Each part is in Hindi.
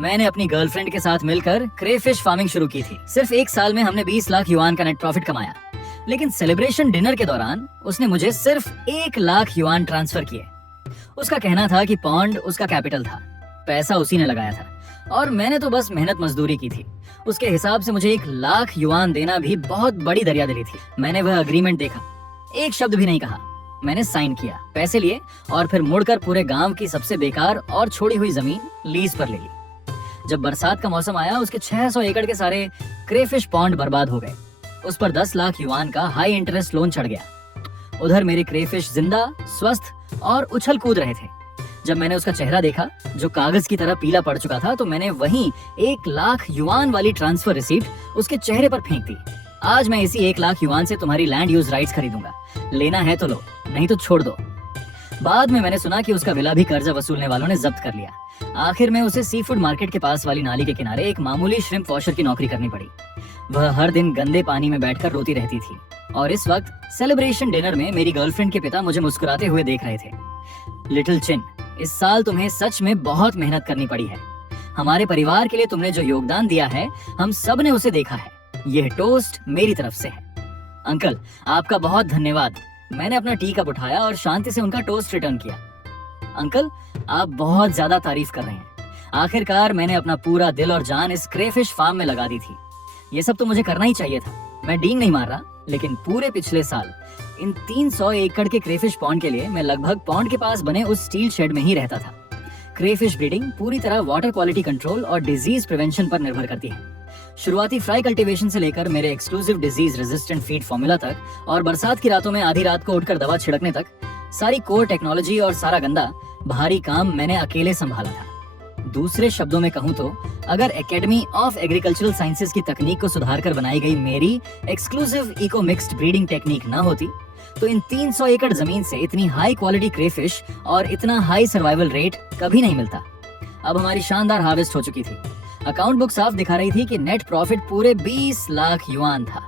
मैंने अपनी गर्लफ्रेंड के साथ मिलकर क्रेफिश फार्मिंग शुरू की थी। सिर्फ 1 साल में हमने 20 लाख युआन का नेट प्रॉफिट कमाया। लेकिन सेलिब्रेशन डिनर के दौरान उसने मुझे सिर्फ 1 लाख युआन ट्रांसफर किए। उसका कहना था कि पॉन्ड उसका कैपिटल था, पैसा उसी ने लगाया था और मैंने तो बस मेहनत मजदूरी की थी। उसके हिसाब से मुझे 1 लाख युआन देना भी बहुत बड़ी दरियादिली थी। मैंने वह अग्रीमेंट देखा, एक शब्द भी नहीं कहा। मैंने साइन किया, पैसे लिए और फिर मुड़कर पूरे गांव की सबसे बेकार और छोड़ी हुई जमीन लीज पर ले ली। जब बरसात का मौसम आया, उसके 600 एकड़ के सारे क्रेफिश पॉन्ड बर्बाद हो गए। उस पर 10 लाख युआन का हाई इंटरेस्ट लोन चढ़ गया। उधर मेरे क्रेफिश जिंदा, स्वस्थ और उछल कूद रहे थे। जब मैंने उसका चेहरा देखा जो कागज की तरह पीला पड़ चुका था, तो मैंने वहीं 1 लाख युआन वाली ट्रांसफर रिसीप्ट उसके चेहरे पर फेंक दी। आज मैं इसी 1 लाख युआन से तुम्हारी लैंड यूज राइट्स खरीदूंगा। लेना है तो लो, नहीं तो छोड़ दो। बाद में मैंने सुना कि उसका विला भी कर्जा वसूलने वालों ने जब्त कर लिया। आखिर में उसे सी फूड मार्केट के पास वाली नाली के किनारे एक मामूली श्रिम्प वॉशर की नौकरी करनी पड़ी। वह हर दिन गंदे पानी में बैठकर रोती रहती थी और इस वक्त सेलिब्रेशन डिनर में मेरी गर्लफ्रेंड के पिता मुझे मुस्कुराते हुए देख रहे थे। लिटिल चिन, इस साल तुम्हें सच में बहुत मेहनत करनी पड़ी है। हमारे परिवार के लिए तुमने जो योगदान दिया है, हम सब ने उसे देखा है। यह टोस्ट मेरी तरफ से है। अंकल, आपका बहुत धन्यवाद। मैंने अपना टी कप उठाया और शांति से उनका टोस्ट रिटर्न किया। अंकल, आप बहुत ज्यादा तारीफ कर रहे हैं। आखिरकार मैंने अपना पूरा दिल और जान इस क्रेफिश फार्म में लगा दी थी। ये सब तो मुझे करना ही चाहिए था। मैं डींग नहीं मार रहा, लेकिन पूरे पिछले साल इन 300 एकड़ के क्रेफिश पॉन्ड के लिए मैं लगभग पॉन्ड के पास बने उस स्टील शेड में ही रहता था। क्रेफिश ब्रीडिंग पूरी तरह वाटर क्वालिटी कंट्रोल और डिजीज प्रिवेंशन पर निर्भर करती है। शुरुआती फ्राई कल्टीवेशन से लेकर मेरे exclusive disease resistant feed formula तक और बरसात की रातों में आधी रात को उठकर दवा छिड़कने तक, सारी कोर टेक्नोलॉजी और सारा गंदा भारी काम मैंने अकेले संभाला था। दूसरे शब्दों में कहूँ तो अगर एकेडमी ऑफ एग्रीकल्चरल साइंसेज की तकनीक को सुधार कर बनाई गई मेरी exclusive eco mixed breeding technique ना होती, तो इन 300 एकड़ जमीन से इतनी हाई क्वालिटी क्रेफिश और इतना हाई सर्वाइवल रेट कभी नहीं मिलता। अब हमारी शानदार हार्वेस्ट हो चुकी थी। अकाउंट बुक साफ दिखा रही थी कि नेट प्रॉफिट पूरे 20 लाख युआन था।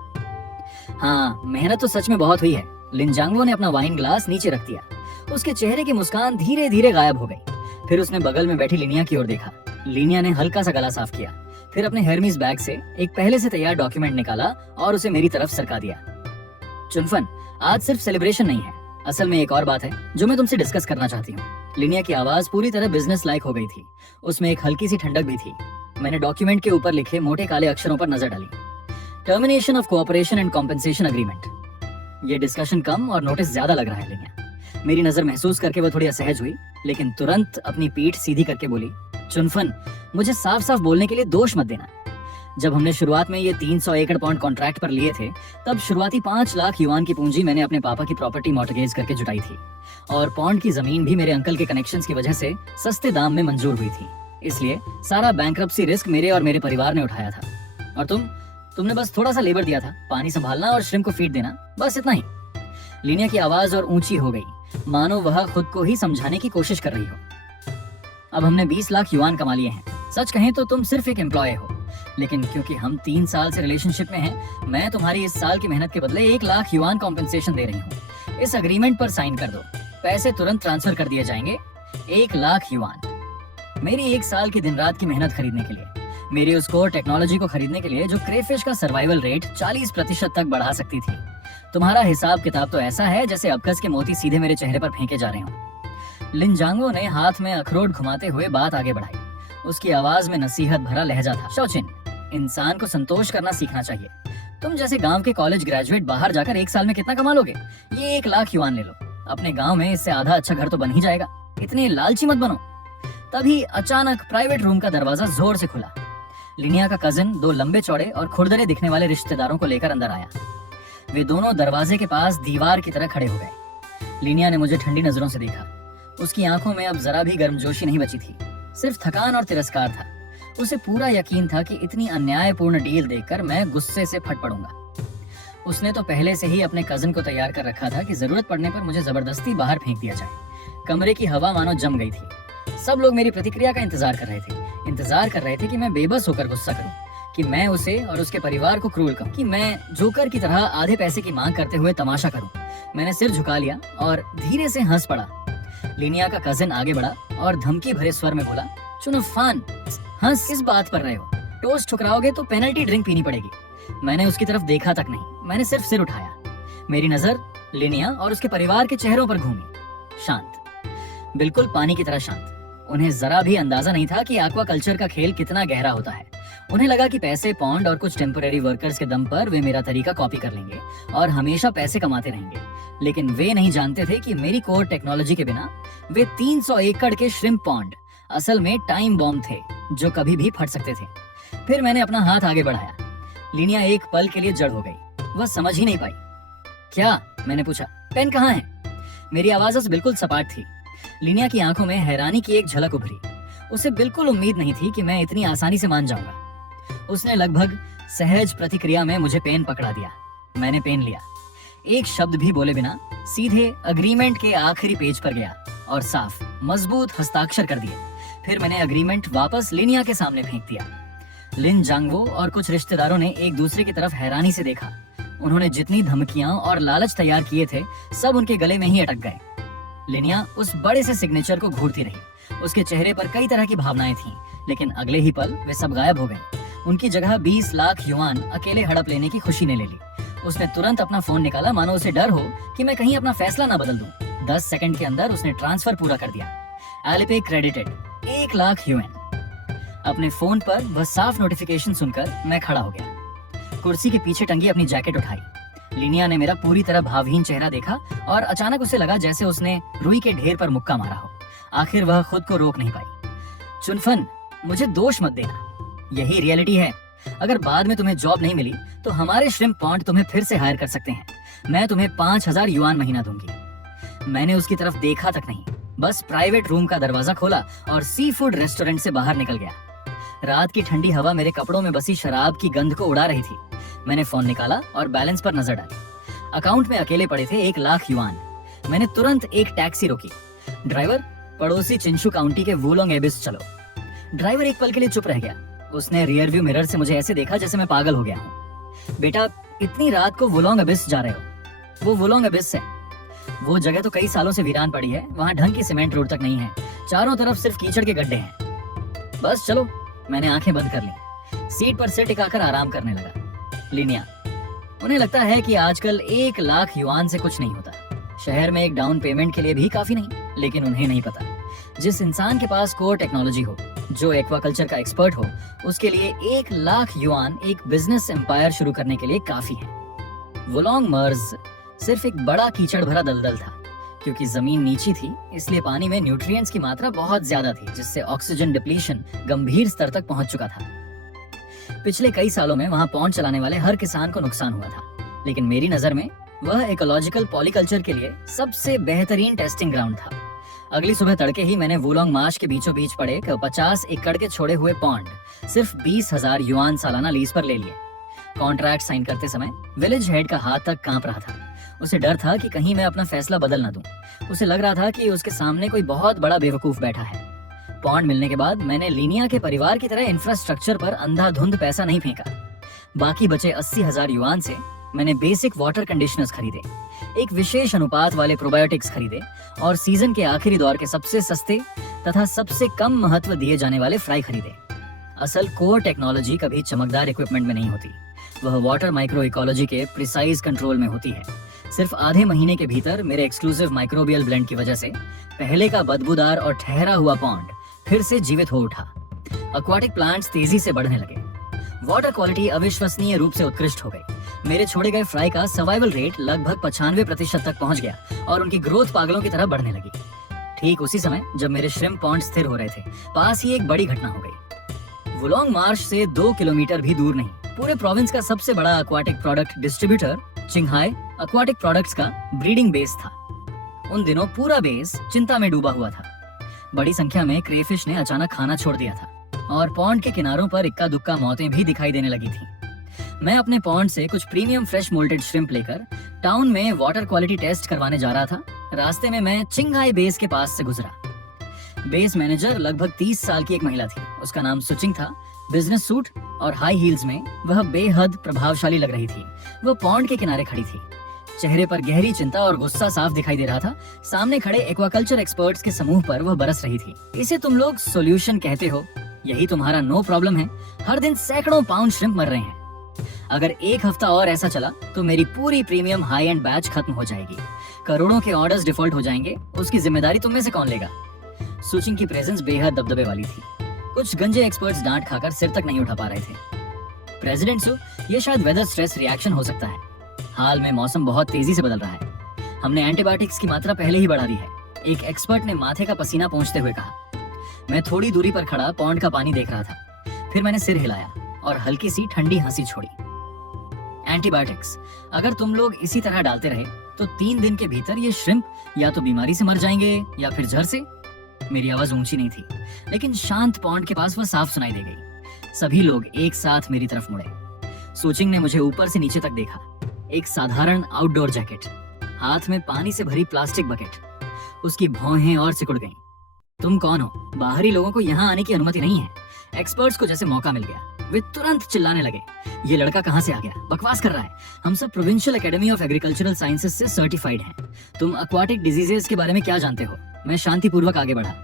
हाँ, मेहनत तो सच में बहुत हुई है। लिनजांगवो ने अपना वाइन ग्लास नीचे रख दिया। उसके चेहरे की मुस्कान धीरे धीरे गायब हो गई। फिर उसने बगल में बैठी लिनिया की ओर देखा। लिनिया ने हल्का सा गला साफ किया, फिर अपने हेरमीज बैग से एक पहले से तैयार डॉक्यूमेंट निकाला और उसे मेरी तरफ सरका दिया। चुनफन, आज सिर्फ सेलिब्रेशन नहीं है, असल में एक और बात है जो मैं तुमसे डिस्कस करना चाहती हूँ। लिनिया की आवाज पूरी तरह बिजनेस लाइक हो गई थी। उसमें एक हल्की सी ठंडक भी थी। मैंने डॉक्यूमेंट के ऊपर लिखे मोटे काले अक्षरों पर नजर डाली। Termination of cooperation and compensation agreement. ये डिस्कशन कम और नोटिस ज्यादा लग रहा है लिनिया। मेरी नजर महसूस करके वो थोड़ी असहज हुई, लेकिन तुरंत अपनी पीठ सीधी करके बोली, चुनफन, मुझे साफ साफ बोलने के लिए दोष मत देना। जब हमने शुरुआत में ये 300 एकड़ पॉन्ड कॉन्ट्रैक्ट पर लिए थे, तब शुरुआती 5 लाख युआन की पूंजी मैंने अपने पापा की प्रॉपर्टी मॉर्टगेज करके जुटाई थी और पॉन्ड की जमीन भी मेरे अंकल के कनेक्शंस की वजह से सस्ते दाम में मंजूर हुई थी। इसलिए सारा बैंक्रप्सी रिस्क मेरे और मेरे परिवार ने उठाया था और तुमने बस थोड़ा सा लेबर दिया था, पानी संभालना और श्रिम्प को फीड देना, बस इतना ही। लिनिया की आवाज और ऊंची हो गई, मानो वह खुद को ही समझाने की कोशिश कर रही हो। अब हमने 20 लाख युआन कमा लिए हैं। सच कहें तो तुम सिर्फ एक एम्प्लॉय हो, लेकिन क्योंकि हम 3 साल से रिलेशनशिप में हैं, मैं तुम्हारी इस साल की मेहनत के बदले 1 लाख युआन कॉम्पेंसेशन दे रही हूँ। इस अग्रीमेंट पर साइन कर दो, पैसे तुरंत ट्रांसफर कर दिए जाएंगे। 1 लाख युआन मेरी 1 साल की दिन रात की मेहनत खरीदने के लिए, मेरी उस कोर टेक्नोलॉजी को खरीदने के लिए जो क्रेफिश का सर्वाइवल रेट 40% तक बढ़ा सकती थी। तुम्हारा हिसाब किताब तो ऐसा है जैसे अबकस के मोती सीधे मेरे चेहरे पर फेंके जा रहे हो। लिनजांगवो ने हाथ में अखरोट घुमाते हुए बात आगे बढ़ाई। उसकी आवाज में नसीहत भरा लहजा था। शौचिन, इंसान को संतोष करना सीखना चाहिए। तुम जैसे गांव के कॉलेज ग्रेजुएट बाहर जाकर 1 साल में कितना कमा लोगे? ये 1 लाख युआन ले लो। अपने गांव में इससे आधा अच्छा घर तो बन ही जाएगा। इतने लालची मत बनो। तभी अचानक प्राइवेट रूम का दरवाजा जोर से खुला। लिनिया का कजिन 2 लंबे चौड़े और खुरदरे दिखने वाले रिश्तेदारों को लेकर अंदर आया। वे दोनों दरवाजे के पास दीवार की तरह खड़े हो गए। लिनिया ने मुझे ठंडी नजरों से देखा। उसकी आंखों में अब जरा भी गर्मजोशी नहीं बची थी, सिर्फ थकान और तिरस्कार था। उसे पूरा यकीन था कि इतनी अन्यायपूर्ण डील देखकर मैं गुस्से से फट पड़ूंगा। उसने तो पहले से ही अपने कजिन को तैयार कर रखा था कि जरूरत पड़ने पर मुझे जबरदस्ती बाहर फेंक दिया जाए। कमरे की हवा मानो जम गई थी। सब लोग मेरी प्रतिक्रिया का इंतजार कर रहे थे कि मैं बेबस होकर गुस्सा करूं, कि मैं उसे और उसके परिवार को क्रूर कहूं, कि मैं जोकर की तरह आधे पैसे की मांग करते हुए तमाशा करूं। मैंने सिर झुका लिया और धीरे से हंस पड़ा। लिनिया का कजिन आगे बढ़ा और धमकी भरे स्वर में बोला, चुनफान, हंस किस बात पर रहे हो? टोस्ट ठुकराओगे तो पेनल्टी ड्रिंक पीनी पड़ेगी। मैंने उसकी तरफ देखा तक नहीं, मैंने सिर्फ सिर उठाया। मेरी नजर लिनिया और उसके परिवार के चेहरों पर घूमी। शांत, बिल्कुल पानी की तरह शांत। उन्हें जरा भी अंदाजा नहीं था कि एक्वाकल्चर का खेल कितना गहरा होता है। उन्हें लगा कि पैसे, पॉन्ड और कुछ टेम्पररी वर्कर्स के दम पर वे मेरा तरीका कॉपी कर लेंगे और हमेशा पैसे कमाते रहेंगे। लेकिन वे नहीं जानते थे कि मेरी कोर टेक्नोलॉजी के बिना वे 300 एकड़ के श्रिम्प पॉन्ड असल में टाइम बॉम्ब थे जो कभी भी फट सकते थे। फिर मैंने अपना हाथ आगे बढ़ाया। लिनिया एक पल के लिए जड़ हो गई। वह समझ ही नहीं पाई। क्या? मैंने पूछा। पेन कहाँ है? मेरी आवाज उस बिल्कुल सपाट थी। लिनिया की आंखों में हैरानी की एक झलक उभरी। उसे बिल्कुल उम्मीद नहीं थी कि मैं इतनी आसानी से मान जाऊंगा। उसने लगभग सहज प्रतिक्रिया में मुझे पेन पकड़ा दिया। मैंने पेन लिया, एक शब्द भी बोले बिना सीधे अग्रीमेंट के आखिरी पेज पर गया और साफ मजबूत हस्ताक्षर कर दिए। फिर मैंने अग्रीमेंट वापस लिनिया के सामने फेंक दिया। लिन जांगवो और कुछ रिश्तेदारों ने एक दूसरे की तरफ हैरानी से देखा। उन्होंने जितनी धमकियां और लालच तैयार किए थे सब उनके गले में ही अटक गए। लिनिया उस बड़े से सिग्नेचर को घूरती रही। उसके चेहरे पर कई तरह की भावनाएं थीं, लेकिन अगले ही पल वे सब गायब हो गए। उनकी जगह 20 लाख युआन अकेले हड़प लेने की खुशी ने ले ली। उसने तुरंत अपना फोन निकाला, मानो उसे डर हो कि मैं कहीं अपना फैसला ना बदल दूं। 10 सेकंड के अंदर उसने ट्रांसफर पूरा कर दिया। एलिपे क्रेडिटेड 1 लाख युएन। अपने फोन पर वह साफ नोटिफिकेशन सुनकर मैं खड़ा हो गया। कुर्सी के पीछे टंगी अपनी जैकेट उठाई। लिनिया ने मेरा पूरी तरह भावहीन चेहरा देखा और अचानक उसे लगा जैसे उसने रुई के ढेर पर मुक्का मारा हो। आखिर वह खुद को रोक नहीं पाई। चुनफन, मुझे दोष मत देना, यही रियलिटी है। अगर बाद में तुम्हें जॉब नहीं मिली तो हमारे श्रिम्प पॉन्ड तुम्हें फिर से हायर कर सकते हैं। मैं तुम्हें 5000 युआन महीना दूंगी। मैंने उसकी तरफ देखा तक नहीं, बस प्राइवेट रूम का दरवाजा खोला और सी फूड रेस्टोरेंट से बाहर निकल गया। रात की ठंडी हवा मेरे कपड़ों में बसी शराब की गंध को उड़ा रही थी। मैंने फोन निकाला और बैलेंस पर नजर डाली। अकाउंट में अकेले पड़े थे 1 लाख युआन। मैंने तुरंत एक टैक्सी रोकी। ड्राइवर, पड़ोसी चिंशु काउंटी के वुलोंग एबिस चलो। ड्राइवर एक पल के लिए चुप रह गया। उसने रियर व्यू मिरर से मुझे ऐसे देखा जैसे मैं पागल हो गया हूँ। बेटा, इतनी रात को वुलोंग एबिस जा रहे हो? वो वुलोंग एबिस है। वो जगह तो कई सालों से वीरान पड़ी है। वहाँ ढंग की सीमेंट रोड तक नहीं है, चारों तरफ सिर्फ कीचड़ के गड्ढे हैं। बस चलो। मैंने आंखें बंद कर ली, सीट पर सिर टिकाकर आराम करने लगा। लिनिया, उन्हें लगता है कि आजकल 1 लाख युआन से कुछ नहीं होता। शहर में एक डाउन पेमेंट के लिए भी काफी नहीं, लेकिन उन्हें नहीं पता जिस इंसान के पास कोर टेक्नोलॉजी हो, जो एक्वाकल्चर का एक्सपर्ट हो, उसके लिए 1 लाख युआन एक बिजनेस एम्पायर शुरू करने के लिए काफी है। वुलोंग मर्ज सिर्फ एक बड़ा कीचड़ भरा दलदल था। क्योंकि जमीन नीची थी, इसलिए पानी में न्यूट्रिएंट्स की मात्रा बहुत ज्यादा थी, जिससे ऑक्सीजन डिप्लीशन गंभीर स्तर तक पहुंच चुका था। पिछले कई सालों में वहां पॉन्ड चलाने वाले हर किसान को नुकसान हुआ था, लेकिन मेरी नजर में वह इकोलॉजिकल पॉलीकल्चर के लिए सबसे बेहतरीन टेस्टिंग ग्राउंड था। अगली सुबह तड़के ही मैंने वुलोंग मार्श के बीचों बीच पड़े 50 एकड़ के छोड़े हुए पॉन्ड सिर्फ 20,000 युआन सालाना लीज पर ले लिए। कॉन्ट्रैक्ट साइन करते समय विलेज हेड का हाथ तक कांप रहा था। उसे डर था कि कहीं मैं अपना फैसला बदल ना दूं। उसे लग रहा था कि उसके सामने कोई बहुत बड़ा बेवकूफ बैठा है। पॉन्ड मिलने के बाद मैंने लिनिया के परिवार की तरह इंफ्रास्ट्रक्चर पर अंधाधुंध पैसा नहीं फेंका। बाकी बचे 80,000 युआन से मैंने बेसिक वाटर कंडीशनर्स खरीदे, एक विशेष अनुपात वाले प्रोबायोटिक्स खरीदे और सीजन के आखिरी दौर के सबसे सस्ते तथा सबसे कम महत्व दिए जाने वाले फ्राई खरीदे। असल कोर टेक्नोलॉजी कभी चमकदार इक्विपमेंट में नहीं होती, वह वाटर माइक्रो इकोलॉजी के प्रिसाइज कंट्रोल में होती है। सिर्फ आधे महीने के भीतर मेरे एक्सक्लूसिव माइक्रोबियल ब्लेंड की वजह से पहले का बदबूदार और ठहरा हुआ पॉन्ड फिर से जीवित हो उठा। एक्वाटिक प्लांट्स तेजी से बढ़ने लगे। वाटर क्वालिटी अविश्वसनीय रूप से उत्कृष्ट हो गई। मेरे छोड़े गए फ्राई का सर्वाइवल रेट लगभग 95% तक पहुंच गया और उनकी ग्रोथ पागलों की तरह बढ़ने लगी। ठीक उसी समय जब मेरे श्रिम्प पॉन्ड स्थिर हो रहे थे, पास ही एक बड़ी घटना हो गई। वुलोंग मार्श से 2 किलोमीटर भी दूर नहीं, पूरे प्रोविंस का सबसे बड़ा एक्वाटिक प्रोडक्ट डिस्ट्रीब्यूटर चिंगहाई एक्वाटिक प्रोडक्ट्स का ब्रीडिंग बेस था। उन दिनों पूरा बेस चिंता में डूबा हुआ था। बड़ी संख्या में क्रेफिश ने अचानक खाना छोड़ दिया था और पॉन्ड के किनारों पर इक्का दुक्का मौतें भी दिखाई देने लगी थी। मैं अपने पॉन्ड से कुछ प्रीमियम फ्रेश मोल्टेड श्रिम्प लेकर टाउन में वाटर क्वालिटी टेस्ट करवाने जा रहा था। रास्ते में मैं चिंगहाई बेस के पास से गुजरा। बेस मैनेजर लगभग 30 साल की एक महिला थी। उसका नाम सुचिंग था। बिजनेस सूट और हाई हील्स में वह बेहद प्रभावशाली लग रही थी। वह पॉन्ड के किनारे खड़ी थी। चेहरे पर गहरी चिंता और गुस्सा साफ दिखाई दे रहा था। सामने खड़े एक्वाकल्चर एक्सपर्ट्स के समूह पर वह बरस रही थी। इसे तुम लोग सॉल्यूशन कहते हो, यही तुम्हारा नो प्रॉब्लम है। हर दिन सैकड़ों पाउंड श्रिम्प मर रहे हैं। अगर एक हफ्ता और ऐसा चला तो मेरी पूरी प्रीमियम हाई एंड बैच खत्म हो जाएगी। करोड़ों के ऑर्डर्स डिफॉल्ट हो जाएंगे। उसकी जिम्मेदारी तुम में से कौन लेगा? सुचिंग की प्रेजेंस बेहद दबदबे वाली थी। कुछ गंजे एक्सपर्ट्स डांट खाकर सिर तक नहीं उठा पा रहे थे। प्रेसिडेंट सु, ये शायद वेदर स्ट्रेस रिएक्शन हो सकता है। हाल में मौसम बहुत तेजी से बदल रहा है। हमने एंटीबायोटिक्स की मात्रा पहले ही बढ़ा दी है, एक एक्सपर्ट ने माथे का पसीना पोंछते हुए कहा। मैं थोड़ी दूरी पर खड़ा पॉन्ड का पानी देख रहा था। फिर मैंने सिर हिलाया और हल्की सी ठंडी हंसी छोड़ी। एंटीबायोटिक्स, अगर तुम लोग इसी तरह डालते रहे तो 3 दिन के भीतर ये श्रिम्प या तो बीमारी से मर जाएंगे या फिर जहर से। मेरी आवाज ऊंची नहीं थी, लेकिन शांत पॉन्ड के पास वह साफ सुनाई दे गई। सभी लोग एक साथ मेरी तरफ मुड़े। सुचिंग ने मुझे ऊपर से नीचे तक देखा। एक साधारण आउटडोर जैकेट, हाथ में पानी से भरी प्लास्टिक बकेट। उसकी भौहें और सिकुड़ गईं। तुम कौन हो? बाहरी लोगों को यहाँ आने की अनुमति नहीं है। एक्सपर्ट्स को जैसे मौका मिल गया। वे तुरंत चिल्लाने लगे, ये लड़का कहाँ से आ गया? बकवास कर रहा है। हम सब provincial academy of agricultural sciences से सर्टिफाइड हैं। तुम एक्वाटिक डिजीजेस के बारे में क्या जानते हो? मैं शांतिपूर्वक आगे बढ़ा।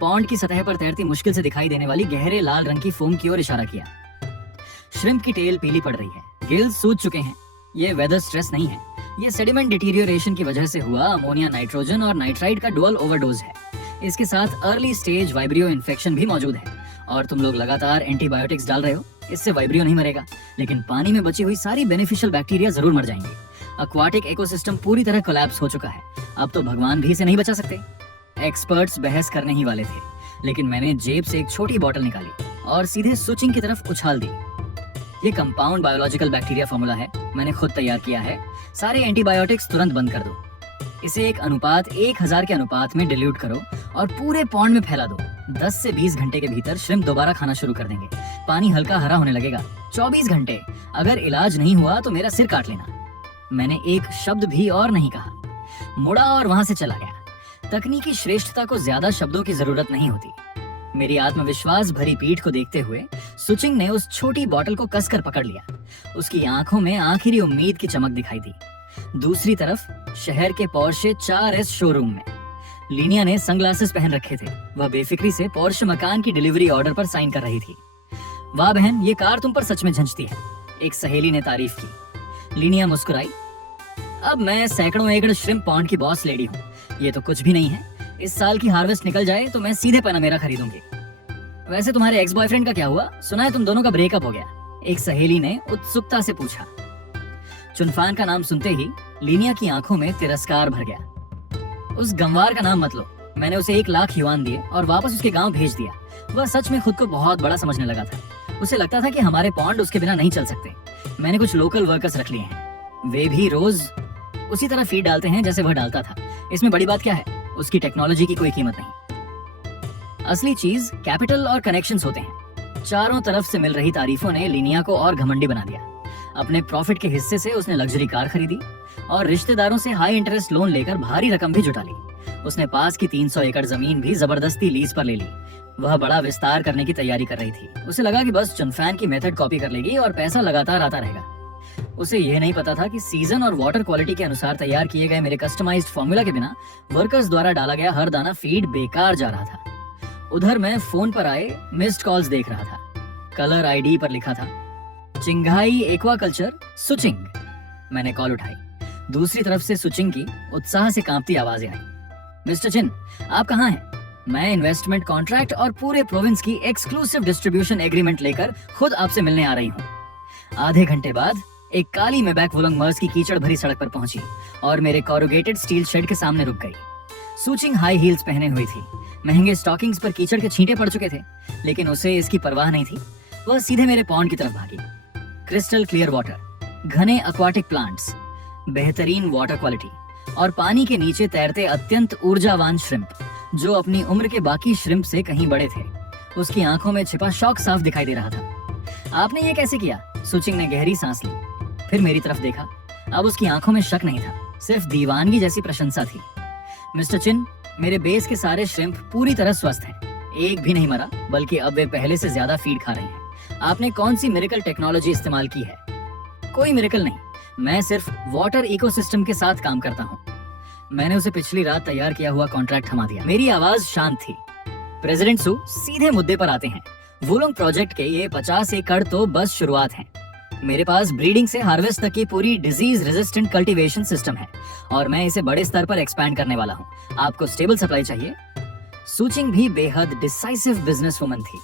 पॉन्ड की सतह पर तैरती मुश्किल से दिखाई देने वाली गहरे लाल रंग की फोम की ओर इशारा किया। श्रिम्प की टेल पीली पड़ रही है, गिल्स सूज चुके हैं। ये वेदर स्ट्रेस नहीं है, ये सेडिमेंट डिटीरियोरेशन की वजह से हुआ अमोनिया नाइट्रोजन और नाइट्राइड का डुअल ओवरडोज है। इसके साथ अर्ली स्टेज वाइब्रियो इन्फेक्शन भी मौजूद है। और तुम लोग लगातार एंटीबायोटिक्स डाल रहे हो, इससे वाइब्रियो नहीं मरेगा, लेकिन पानी में बची हुई सारी बेनिफिशियल बैक्टीरिया जरूर मर जाएंगे। एक्वाटिक इकोसिस्टम पूरी तरह कोलैप्स हो चुका है। अब तो भगवान भी इसे नहीं बचा सकते। एक्सपर्ट्स बहस करने ही वाले थे, लेकिन मैंने जेब से एक छोटी बोतल निकाली और सीधे सुचिंग की तरफ उछाल दी। ये कंपाउंड बायोलॉजिकल बैक्टीरिया फॉर्मूला है, मैंने खुद तैयार किया है। सारे एंटीबायोटिक्स तुरंत बंद कर दो। इसे एक अनुपात 1000 के अनुपात में डिल्यूट करो और पूरे पॉन्ड में फैला दो। 10 से 20 घंटे के भीतर श्रिम्प दोबारा खाना शुरू कर देंगे। पानी हल्का हरा होने लगेगा। 24 घंटे। अगर इलाज नहीं हुआ तो मेरा सिर काट लेना। मैंने एक शब्द भी और नहीं कहा। मुड़ा और वहां से चला गया। तकनीकी श्रेष्ठता को ज्यादा शब्दों की जरूरत नहीं होती। मेरी आत्मविश्वास भरी पीठ को देखते हुए सुचिंग ने उस छोटी बोतल को कसकर पकड़ लिया। उसकी आंखों में आखिरी उम्मीद की चमक दिखाई दी। दूसरी तरफ शहर के पोर्शे 4S शोरूम में लीनिया ने सनग्लासेस पहन रखे थे। वह बेफिक्री से पोर्शे मकान की डिलीवरी ऑर्डर पर साइन कर रही थी। वाह बहन, ये कार तुम पर सच में झंझती है, एक सहेली ने तारीफ की। लीनिया मुस्कुराई। अब मैं सैकड़ों एकड़ श्रिम्प पॉन्ड की बॉस लेडी हूँ, ये तो कुछ भी नहीं है। इस साल की हार्वेस्ट निकल जाए तो मैं सीधे पनामेरा खरीदूंगी। वैसे तुम्हारे एक्स बॉयफ्रेंड का क्या हुआ? सुना है तुम दोनों का ब्रेकअप हो गया, एक सहेली ने उत्सुकता से पूछा। चुनफान का नाम सुनते ही लीनिया की आंखों में तिरस्कार भर गया। उस गंवार का नाम मत लो। मैंने उसे 1 लाख युआन दिए और वापस उसके गांव भेज दिया। वह सच में खुद को बहुत बड़ा समझने लगा था। उसे लगता था कि हमारे पॉन्ड उसके बिना नहीं चल सकते। मैंने कुछ लोकल वर्कर्स रख लिए हैं, वे भी रोज उसी तरह फीड डालते हैं जैसे वह डालता था। इसमें बड़ी बात क्या है? उसकी टेक्नोलॉजी की कोई कीमत नहीं। असली चीज कैपिटल और कनेक्शंस होते हैं। चारों तरफ से मिल रही तारीफों ने लीनिया को और घमंडी बना दिया। अपने प्रॉफिट के हिस्से से उसने लग्जरी कार खरीदी और रिश्तेदारों से हाई इंटरेस्ट लोन लेकर भारी रकम भी जुटा ली। उसने पास की 300 एकड़ जमीन भी जबरदस्ती लीज पर ले ली। वह बड़ा विस्तार करने की तैयारी कर रही थी। उसे लगा कि बस चुनफैन की मेथड कॉपी कर लेगी और पैसा लगातार आता रहेगा। उसे यह नहीं पता था कि सीजन और वाटर क्वालिटी के अनुसार तैयार किए गए मेरे कस्टमाइज्ड फॉर्मूला के बिना वर्कर्स द्वारा डाला गया हर दाना फीड बेकार जा रहा था। उधर मैं फोन पर आए मिस्ड कॉल्स देख रहा था। कलर आईडी पर लिखा था चिंघाई एक्वाकल्चर सुचिंग। मैंने कॉल उठाई। दूसरी तरफ से सुचिंग की उत्साह से कांपती आवाजें आई। मिस्टर चिन, आप कहाँ हैं? मैं इन्वेस्टमेंट कॉन्ट्रैक्ट और पूरे प्रोविंस की एक्सक्लूसिव डिस्ट्रीब्यूशन एग्रीमेंट लेकर खुद आपसे मिलने आ रही हूँ। आधे घंटे बाद एक काली मेबैक वुलोंग मर्स की कीचड़ भरी सड़क पर पहुंची और मेरे कॉरुगेटेड स्टील शेड के सामने रुक गई। सुचिंग हाई हील्स पहने हुई थी। महंगे स्टॉकिंग्स पर कीचड़ के छींटे पड़ चुके थे, लेकिन उसे इसकी परवाह नहीं थी। वह सीधे मेरे पॉन्ड की तरफ भागी। क्रिस्टल क्लियर वाटर, घने एक्वाटिक प्लांट्स, बेहतरीन वाटर क्वालिटी और पानी के नीचे तैरते अत्यंत ऊर्जावान श्रिम्प जो अपनी उम्र के बाकी श्रिम्प से कहीं बड़े थे। उसकी आंखों में छिपा शौक साफ दिखाई दे रहा था। आपने ये कैसे किया? सुचिंग ने गहरी सांस ली, फिर मेरी तरफ देखा। अब उसकी आंखों में शक नहीं था, सिर्फ दीवानगी जैसी प्रशंसा थी। मिस्टर चिन, मेरे बेस के सारे श्रिम्प पूरी तरह स्वस्थ हैं। एक भी नहीं मरा, बल्कि अब वे पहले से ज्यादा फीड खा रहे हैं। आपने कौन सी मिरेकल टेक्नोलॉजी इस्तेमाल की है? कोई मिरेकल नहीं, मैं सिर्फ वाटर इकोसिस्टम के साथ काम करता हूँ। मैंने उसे पिछली रात तैयार किया हुआ कॉन्ट्रैक्ट थमा दिया। मेरी आवाज शांत थी। प्रेसिडेंट सु, सीधे मुद्दे पर आते हैं। वुलोंग प्रोजेक्ट के ये 50 एकड़ तो बस शुरुआत है। मेरे पास ब्रीडिंग से हार्वेस्ट तक की पूरी डिजीज रेजिस्टेंट कल्टीवेशन सिस्टम है और मैं इसे बड़े स्तर पर एक्सपैंड करने वाला हूँ। आपको स्टेबल सप्लाई चाहिए? सूचिंग भी बेहद डिसाइसिव बिजनेस वुमन थी।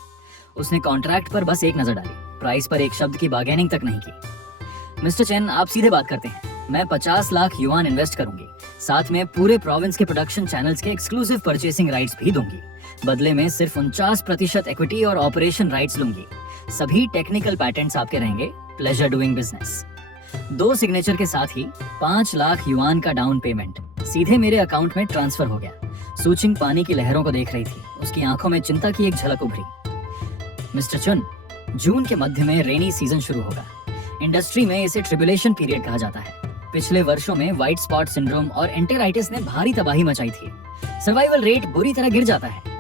उसने कॉन्ट्रैक्ट पर बस एक नजर डाली, प्राइस पर एक शब्द की बार्गेनिंग तक नहीं की। मिस्टर चेन, आप सीधे बात करते हैं। मैं 50 लाख युआन इन्वेस्ट करूंगी, साथ में पूरे प्रोविंस के प्रोडक्शन चैनल्स के एक्सक्लूसिव परचेसिंग राइट्स भी दूंगी। बदले में सिर्फ 49% इक्विटी और ऑपरेशन राइट्स लूंगी। सभी टेक्निकल पैटेंट्स आपके रहेंगे। Pleasure doing business. 2 सिग्नेचर के साथ ही 5 लाख युआन का डाउन पेमेंट सीधे मेरे अकाउंट में ट्रांसफर हो गया। सूचिंग पानी की लहरों को देख रही थी। उसकी आंखों में चिंता की एक झलक उभरी। मिस्टर चुन, जून के मध्य में रेनी सीजन शुरू होगा। इंडस्ट्री में इसे ट्रिबुलेशन पीरियड कहा जाता है। पिछले वर्षों में व्हाइट स्पॉट सिंड्रोम और एंटेराइटिस ने भारी तबाही मचाई थी। सर्वाइवल रेट बुरी तरह गिर जाता है।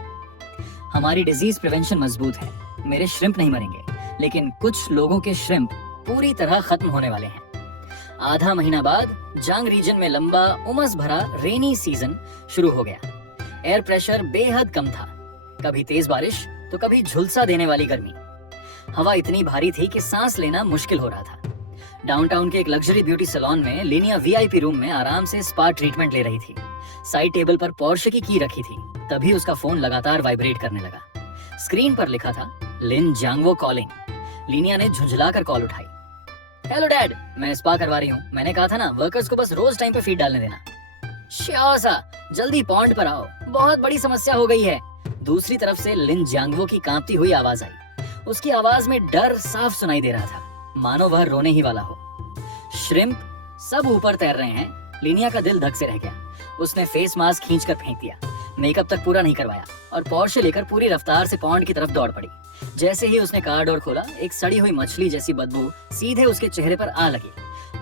हमारी डिजीज प्रिवेंशन मजबूत है। मेरे श्रिम्प नहीं मरेंगे, लेकिन कुछ लोगों के श्रिम्प पूरी तरह खत्म होने वाले हैं। आधा महीना बाद जांग रीजन में लंबा उमस भरा रेनी सीजन शुरू हो गया। एयर प्रेशर बेहद कम था, कभी तेज बारिश तो कभी झुलसा देने वाली गर्मी। हवा इतनी भारी थी कि सांस लेना मुश्किल हो रहा था। डाउनटाउन के एक लग्जरी ब्यूटी सैलून में लिनिया वीआईपी रूम में आराम से स्पा ट्रीटमेंट ले रही थी। साइड टेबल पर पोर्शे की रखी थी। तभी उसका फोन लगातार वाइब्रेट करने लगा। स्क्रीन पर लिखा था लिन जियांगवो कॉलिंग। लिनिया ने झुंझलाकर कॉल उठाई। हेलो डैड, मैं स्पा करवा रही हूँ। मैंने कहा था ना, वर्कर्स को बस रोज टाइम पे फीड डालने देना। श्योर सा, जल्दी पॉन्ड पर आओ, बहुत बड़ी समस्या हो गई है। दूसरी तरफ से लिन जियांगवो की कांपती हुई आवाज आई। उसकी आवाज में डर साफ सुनाई दे रहा था, मानो वह रोने ही वाला हो। श्रिम्प सब ऊपर तैर रहे हैं। लिनिया का दिल धक से रह गया। उसने फेस मास्क खींचकर फेंक दिया, मेकअप तक पूरा नहीं करवाया और पोर्शे लेकर पूरी रफ्तार से पॉन्ड की तरफ दौड़ पड़ी। जैसे ही उसने कार डोर खोला, एक सड़ी हुई मछली जैसी बदबू सीधे उसके चेहरे पर आ लगी।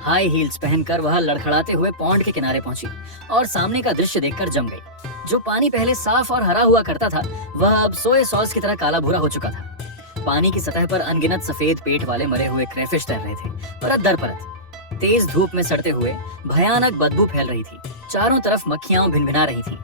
हाई हील्स पहनकर वह लड़खड़ाते हुए पॉन्ड के किनारे पहुंची और सामने का दृश्य देखकर जम गई। जो पानी पहले साफ और हरा हुआ करता था, वह अब सोया सॉस की तरह काला भूरा हो चुका था। पानी की सतह पर अनगिनत सफेद पेट वाले मरे हुए क्रेफिश तैर रहे थे, परत दर परत। तेज धूप में सड़ते हुए भयानक बदबू फैल रही थी। चारों तरफ मक्खियां भिनभिना रही थी।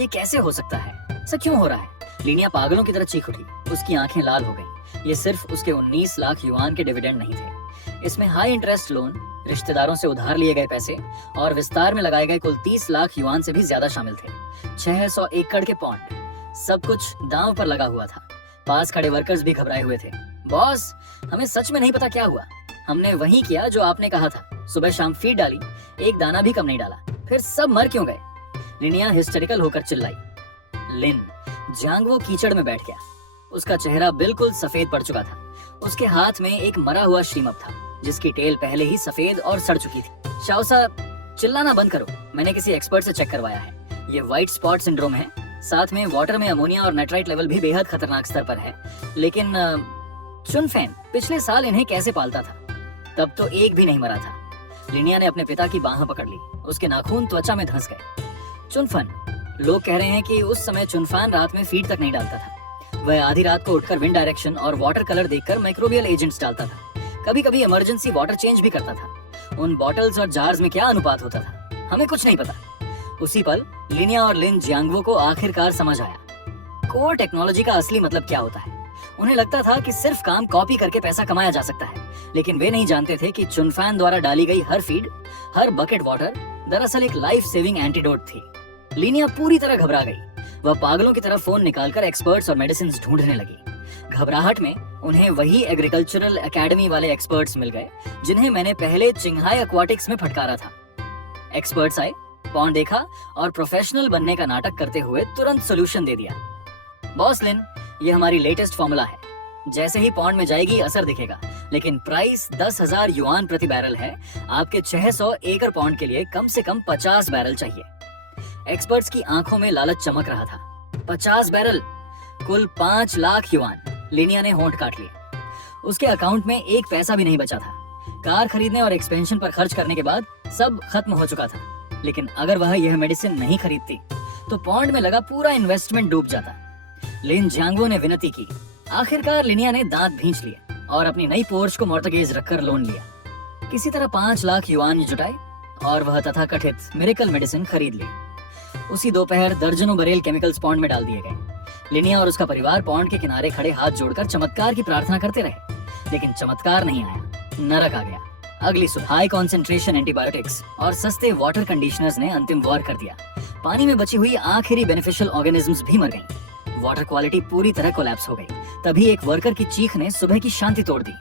ये कैसे हो सकता है? ऐसा क्यों हो रहा है? लिनिया पागलों की तरह चीख उठी। उसकी आंखें लाल हो गईं। ये सिर्फ उसके 19 लाख युआन के डिविडेंड नहीं थे। इसमें हाई इंटरेस्ट लोन, रिश्तेदारों से उधार लिए गए पैसे और विस्तार में लगाए गए कुल 30 लाख युआन से भी ज्यादा शामिल थे। 600 एकड़ के पॉन्ड, सब कुछ दांव पर लगा हुआ था। पास खड़े वर्कर्स भी घबराए हुए थे। बॉस, हमें सच में नहीं पता क्या हुआ। हमने वही किया जो आपने कहा था। सुबह शाम फीड डाली, एक दाना भी कम नहीं डाला। फिर सब मर क्यों गए? लिनिया हिस्टेरिकल होकर चिल्लाई। लिन जियांगवो कीचड़ में बैठ गया। उसका चेहरा बिल्कुल सफेद पड़ चुका था। उसके हाथ में एक मरा हुआ श्रीमप था, जिसकी टेल पहले ही सफेद और सड़ चुकी थी। शाओसा, चिल्लाना बंद करो। मैंने किसी एक्सपर्ट से चेक करवाया है। ये व्हाइट स्पॉट सिंड्रोम है। साथ में वाटर में अमोनिया और नाइट्राइट लेवल भी बेहद खतरनाक स्तर पर है। लेकिन चुनफैन पिछले साल इन्हें कैसे पालता था? तब तो एक भी नहीं मरा था। लिनिया ने अपने पिता की बाह पकड़ ली। उसके नाखून त्वचा में धंस गए। चुनफन, लोग कह रहे हैं कि उस समय चुनफान रात में फीड तक नहीं डालता था। वह आधी रात को उठकर विंड डायरेक्शन और वाटर कलर देखकर माइक्रोबियल एजेंट्स डालता था। कभी कभी इमरजेंसी वाटर चेंज भी करता था। उन बॉटल्स और जार्स में क्या अनुपात होता था, हमें कुछ नहीं पता। उसी पल लिनिया और लिन जियांगवो को आखिरकार समझ आया कोर टेक्नोलॉजी का असली मतलब क्या होता है। उन्हें लगता था कि सिर्फ काम कॉपी करके पैसा कमाया जा सकता है, लेकिन वे नहीं जानते थे कि चुनफान द्वारा डाली गई हर फीड, हर बकेट वाटर दरअसल एक लाइफ सेविंग एंटीडोट थी। लिनिया पूरी तरह घबरा गई। वह पागलों की तरह फोन निकालकर एक्सपर्ट्स और मेडिसिन ढूंढने लगी। घबराहट में उन्हें वही एग्रीकल्चरल एकेडमी वाले एक्सपर्ट्स मिल गए जिन्हें मैंने पहले चिंघाई एक्वाटिक्स में फटकारा था। एक्सपर्ट्स आए, पॉन्ड देखा और प्रोफेशनल बनने का नाटक करते हुए तुरंत सोल्यूशन दे दिया। बॉस लिन, ये हमारी लेटेस्ट फॉर्मूला है। जैसे ही पॉन्ड में जाएगी असर दिखेगा, लेकिन प्राइस 10,000 युआन प्रति बैरल है। आपके 600 एकड़ पॉन्ड के लिए कम से कम 50 बैरल चाहिए। एक्सपर्ट्स की आंखों में लालच चमक रहा था। 50 बैरल, कुल 5 लाख युआन। लिनिया ने होंठ काट लिए। उसके अकाउंट में एक पैसा भी नहीं बचा था। कार खरीदने और एक्सपेंशन पर खर्च करने के बाद सब खत्म हो चुका था। लेकिन अगर वह यह मेडिसिन नहीं खरीदती तो पॉन्ड में लगा पूरा इन्वेस्टमेंट डूब जाता। लिन जियांगवो ने विनती की। आखिरकार लिनिया ने दांत भींच लिए और अपनी नई पोर्श को मॉर्टगेज रखकर लोन लिया। किसी तरह 5 लाख युआन जुटाए और वह तथाकथित मिरेकल मेडिसिन खरीद ली। उसी दोपहर दर्जनों बरेल केमिकल्स पॉन्ड में डाल दिए गए। लिनिया और उसका परिवार पॉन्ड के किनारे खड़े हाथ जोड़कर चमत्कार की प्रार्थना करते रहे, लेकिन चमत्कार नहीं आया, नरक आ गया। अगली सुबह हाई कॉन्सेंट्रेशन एंटीबायोटिक्स और सस्ते वाटर कंडीशनर्स ने अंतिम वार कर दिया। पानी में बची हुई आखिरी बेनिफिशियल ऑर्गेनिजम्स भी मर गईं। वाटर क्वालिटी पूरी तरह कोलैप्स हो गई। तभी एक वर्कर की चीख ने सुबह की शांति तोड़ दी।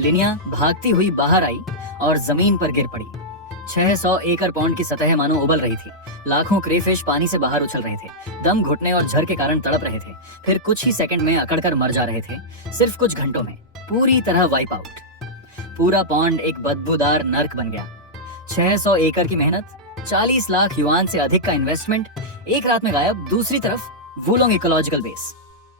लिनिया भागती हुई बाहर आई और जमीन पर गिर पड़ी। 600 एकड़ पॉन्ड की सतह मानो उबल रही थी। लाखों क्रेफिश पानी से बाहर उछल रहे थे, दम घुटने और झर के कारण तड़प रहे थे, फिर कुछ ही सेकंड में अकड़कर मर जा रहे थे। सिर्फ कुछ घंटों में पूरी तरह वाइप आउट। पूरा पॉन्ड एक बदबूदार नर्क बन गया। 600 एकड़ की मेहनत, 40 लाख युआन से अधिक का इन्वेस्टमेंट एक रात में गायब। दूसरी तरफ वुलोंग इकोलॉजिकल बेस।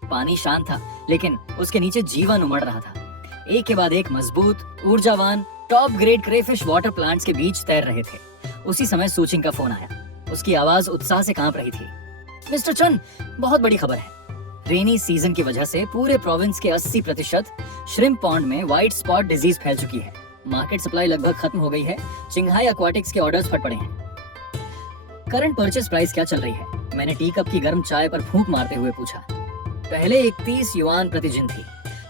पानी शांत था, लेकिन उसके नीचे जीवन उमड़ रहा था। एक के बाद एक मजबूत, ऊर्जावान, top grade crayfish water plants के बीच तैर रहे थे। उसी समय सूचिंग का फोन आया। उसकी आवाज उत्साह से कांप रही थी। मिस्टर चन, बहुत बड़ी खबर है। रेनी सीजन की वजह से पूरे प्रोविंस के 80% श्रिम्प पॉन्ड में व्हाइट स्पॉट डिजीज फैल चुकी है। मार्केट सप्लाई लगभग खत्म हो गई है। चिंघाई एक्वाटिक्स के ऑर्डर्स फट पड़े हैं। करंट परचेस प्राइस क्या चल रही है? मैंने टी कप की गर्म चाय पर फूंक मारते हुए पूछा। पहले 31 युआन प्रति जिन थी,